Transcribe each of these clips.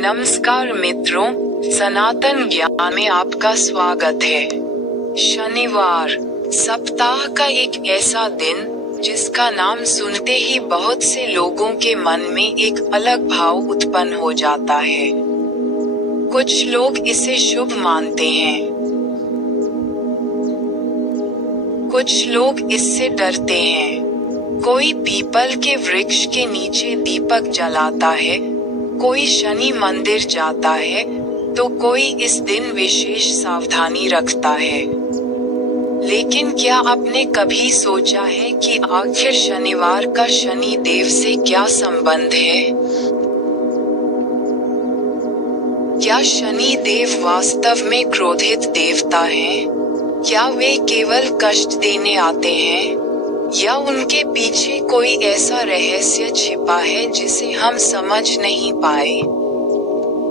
नमस्कार मित्रों, सनातन ज्ञान में आपका स्वागत है। शनिवार सप्ताह का एक ऐसा दिन जिसका नाम सुनते ही बहुत से लोगों के मन में एक अलग भाव उत्पन्न हो जाता है। कुछ लोग इसे शुभ मानते हैं, कुछ लोग इससे डरते हैं। कोई पीपल के वृक्ष के नीचे दीपक जलाता है, कोई शनि मंदिर जाता है, तो कोई इस दिन विशेष सावधानी रखता है। लेकिन क्या आपने कभी सोचा है कि आखिर शनिवार का शनि देव से क्या संबंध है? क्या शनि देव वास्तव में क्रोधित देवता हैं? क्या वे केवल कष्ट देने आते हैं? या उनके पीछे कोई ऐसा रहस्य छिपा है जिसे हम समझ नहीं पाए?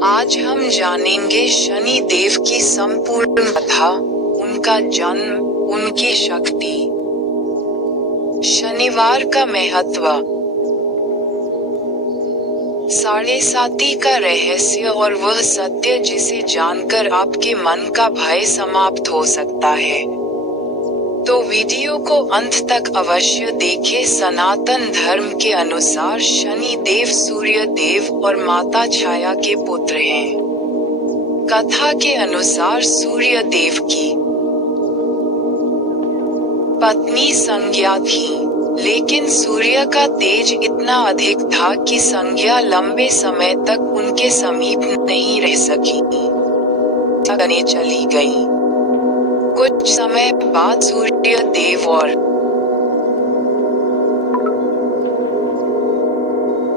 आज हम जानेंगे शनि देव की संपूर्ण कथा, उनका जन्म, उनकी शक्ति। शनिवार का महत्व, साढ़े साती का रहस्य और वह सत्य जिसे जानकर आपके मन का भय समाप्त हो सकता है। तो वीडियो को अंत तक अवश्य देखें। सनातन धर्म के अनुसार शनि देव सूर्य देव और माता छाया के पुत्र हैं। कथा के अनुसार सूर्य देव की पत्नी संज्ञा थी, लेकिन सूर्य का तेज इतना अधिक था कि संज्ञा लंबे समय तक उनके समीप नहीं रह सकी, चली गई। कुछ समय बाद सूर्य देव और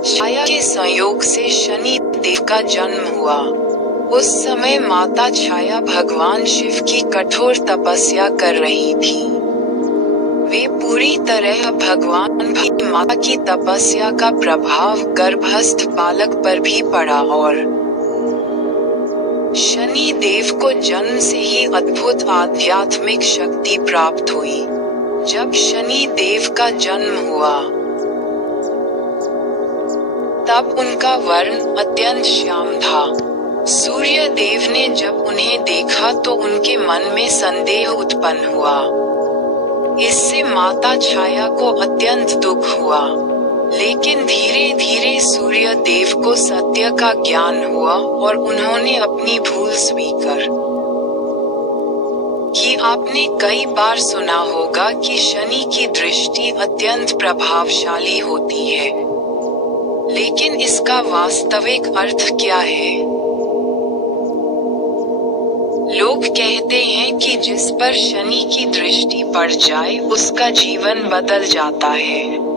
छाया के संयोग से शनि देव का जन्म हुआ। उस समय माता छाया भगवान शिव की कठोर तपस्या कर रही थी। वे पूरी तरह भगवान भी माता की तपस्या का प्रभाव गर्भस्थ बालक पर भी पड़ा और शनि देव को जन्म से ही अद्भुत आध्यात्मिक शक्ति प्राप्त हुई। जब शनि देव का जन्म हुआ तब उनका वर्ण अत्यंत श्याम था। सूर्य देव ने जब उन्हें देखा तो उनके मन में संदेह उत्पन्न हुआ। इससे माता छाया को अत्यंत दुख हुआ, लेकिन धीरे धीरे सूर्य देव को सत्य का ज्ञान हुआ और उन्होंने अपनी भूल स्वीकार की। आपने कई बार सुना होगा कि शनि की दृष्टि अत्यंत प्रभावशाली होती है, लेकिन इसका वास्तविक अर्थ क्या है? लोग कहते हैं कि जिस पर शनि की दृष्टि पड़ जाए उसका जीवन बदल जाता है।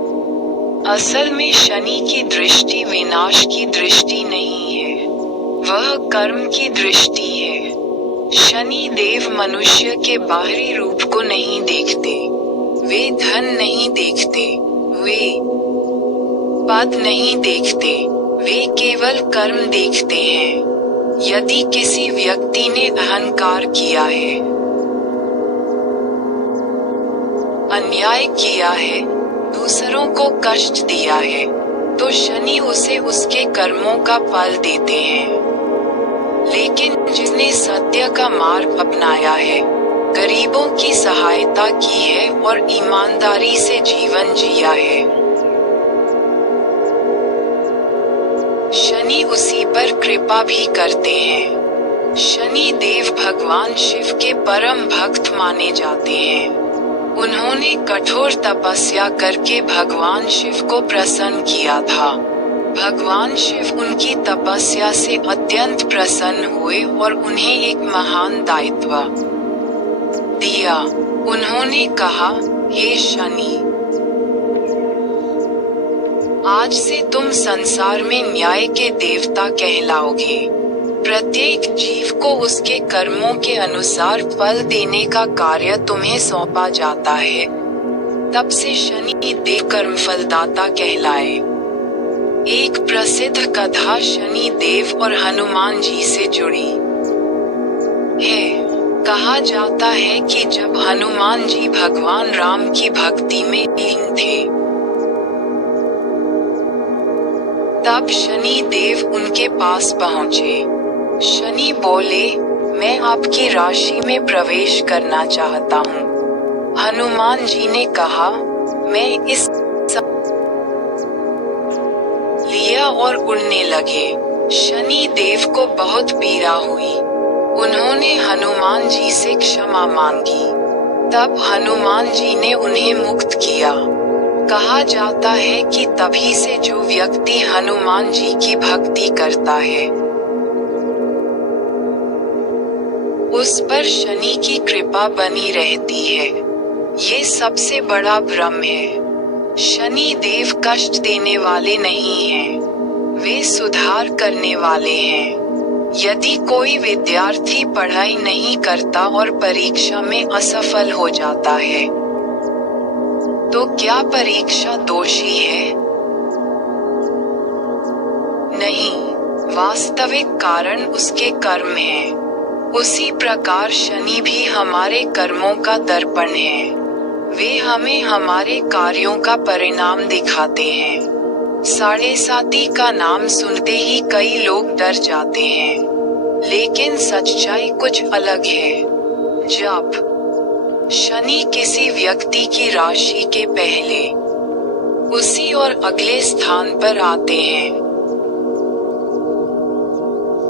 असल में शनि की दृष्टि विनाश की दृष्टि नहीं है, वह कर्म की दृष्टि है। शनि देव मनुष्य के बाहरी रूप को नहीं देखते, वे धन नहीं देखते, वे पद नहीं देखते, वे केवल कर्म देखते हैं। यदि किसी व्यक्ति ने अहंकार किया है, अन्याय किया है, दूसरों को कष्ट दिया है, तो शनि उसे उसके कर्मों का फल देते हैं। लेकिन जिसने सत्य का मार्ग अपनाया है, गरीबों की सहायता की है और ईमानदारी से जीवन जिया है, शनि उसी पर कृपा भी करते हैं। शनि देव भगवान शिव के परम भक्त माने जाते हैं। उन्होंने कठोर तपस्या करके भगवान शिव को प्रसन्न किया था। भगवान शिव उनकी तपस्या से अत्यंत प्रसन्न हुए और उन्हें एक महान दायित्व दिया। उन्होंने कहा, हे शनि, आज से तुम संसार में न्याय के देवता कहलाओगे। प्रत्येक जीव को उसके कर्मों के अनुसार फल देने का कार्य तुम्हें सौंपा जाता है। तब से शनि देव कर्मफलदाता कहलाए। एक प्रसिद्ध कथा शनि देव और हनुमान जी से जुड़ी है। कहा जाता है कि जब हनुमान जी भगवान राम की भक्ति में लीन थे, तब शनि देव उनके पास पहुँचे। शनि बोले, मैं आपकी राशि में प्रवेश करना चाहता हूँ। हनुमान जी ने कहा, मैं इस लिया और उड़ने लगे। शनि देव को बहुत पीड़ा हुई। उन्होंने हनुमान जी से क्षमा मांगी। तब हनुमान जी ने उन्हें मुक्त किया। कहा जाता है कि तभी से जो व्यक्ति हनुमान जी की भक्ति करता है, उस पर शनि की कृपा बनी रहती है। ये सबसे बड़ा भ्रम है। शनि देव कष्ट देने वाले नहीं हैं, वे सुधार करने वाले हैं। यदि कोई विद्यार्थी पढ़ाई नहीं करता और परीक्षा में असफल हो जाता है, तो क्या परीक्षा दोषी है? नहीं, वास्तविक कारण उसके कर्म हैं। उसी प्रकार शनि भी हमारे कर्मों का दर्पण है। वे हमें हमारे कार्यों का परिणाम दिखाते हैं। साढ़े साती का नाम सुनते ही कई लोग डर जाते हैं, लेकिन सच्चाई कुछ अलग है। जब शनि किसी व्यक्ति की राशि के पहले, उसी और अगले स्थान पर आते हैं,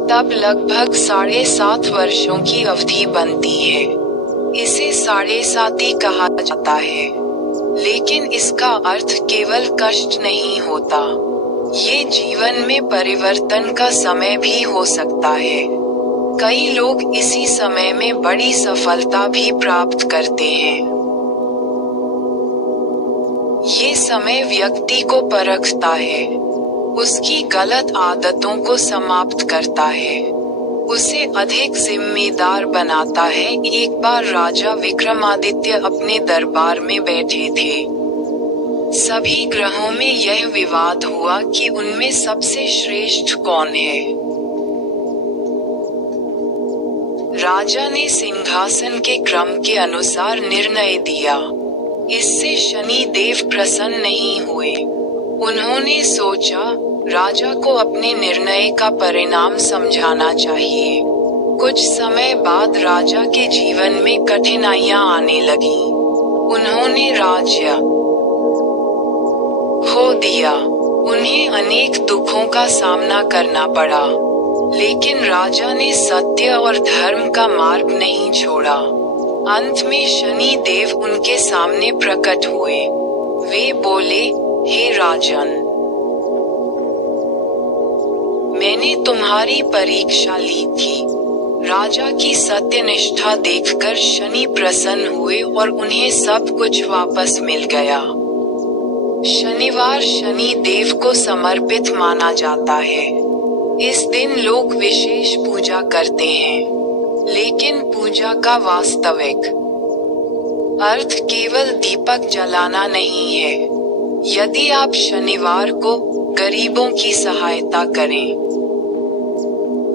तब लगभग 7.5 वर्षों की अवधि बनती है। इसे साढ़े साती कहा जाता है, लेकिन इसका अर्थ केवल कष्ट नहीं होता। ये जीवन में परिवर्तन का समय भी हो सकता है। कई लोग इसी समय में बड़ी सफलता भी प्राप्त करते हैं। ये समय व्यक्ति को परखता है, उसकी गलत आदतों को समाप्त करता है, उसे अधिक जिम्मेदार बनाता है। एक बार राजा विक्रमादित्य अपने दरबार में बैठे थे। सभी ग्रहों में यह विवाद हुआ कि उनमें सबसे श्रेष्ठ कौन है। राजा ने सिंहासन के क्रम के अनुसार निर्णय दिया। इससे शनि देव प्रसन्न नहीं हुए। उन्होंने सोचा, राजा को अपने निर्णय का परिणाम समझाना चाहिए। कुछ समय बाद राजा के जीवन में कठिनाइयां आने लगी। उन्होंने राज्य खो दिया। उन्हें अनेक दुखों का सामना करना पड़ा, लेकिन राजा ने सत्य और धर्म का मार्ग नहीं छोड़ा। अंत में शनि देव उनके सामने प्रकट हुए। वे बोले, हे राजन, मैंने तुम्हारी परीक्षा ली थी। राजा की सत्यनिष्ठा देखकर शनि प्रसन्न हुए और उन्हें सब कुछ वापस मिल गया। शनिवार शनि देव को समर्पित माना जाता है। इस दिन लोग विशेष पूजा करते हैं, लेकिन पूजा का वास्तविक अर्थ केवल दीपक जलाना नहीं है। यदि आप शनिवार को गरीबों की सहायता करें,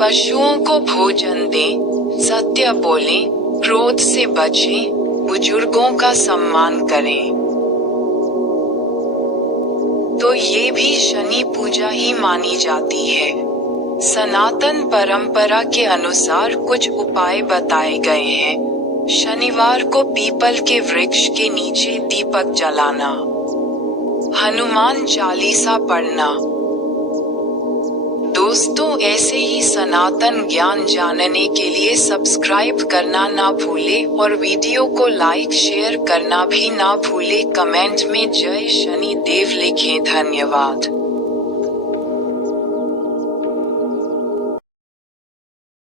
पशुओं को भोजन दें, सत्य बोलें, क्रोध से बचें, बुजुर्गों का सम्मान करें, तो ये भी शनि पूजा ही मानी जाती है। सनातन परंपरा के अनुसार कुछ उपाय बताए गए हैं। शनिवार को पीपल के वृक्ष के नीचे दीपक जलाना, हनुमान चालीसा पढ़ना। दोस्तों, ऐसे ही सनातन ज्ञान जानने के लिए सब्सक्राइब करना ना भूले और वीडियो को लाइक शेयर करना भी ना भूले। कमेंट में जय शनि देव लिखें। धन्यवाद।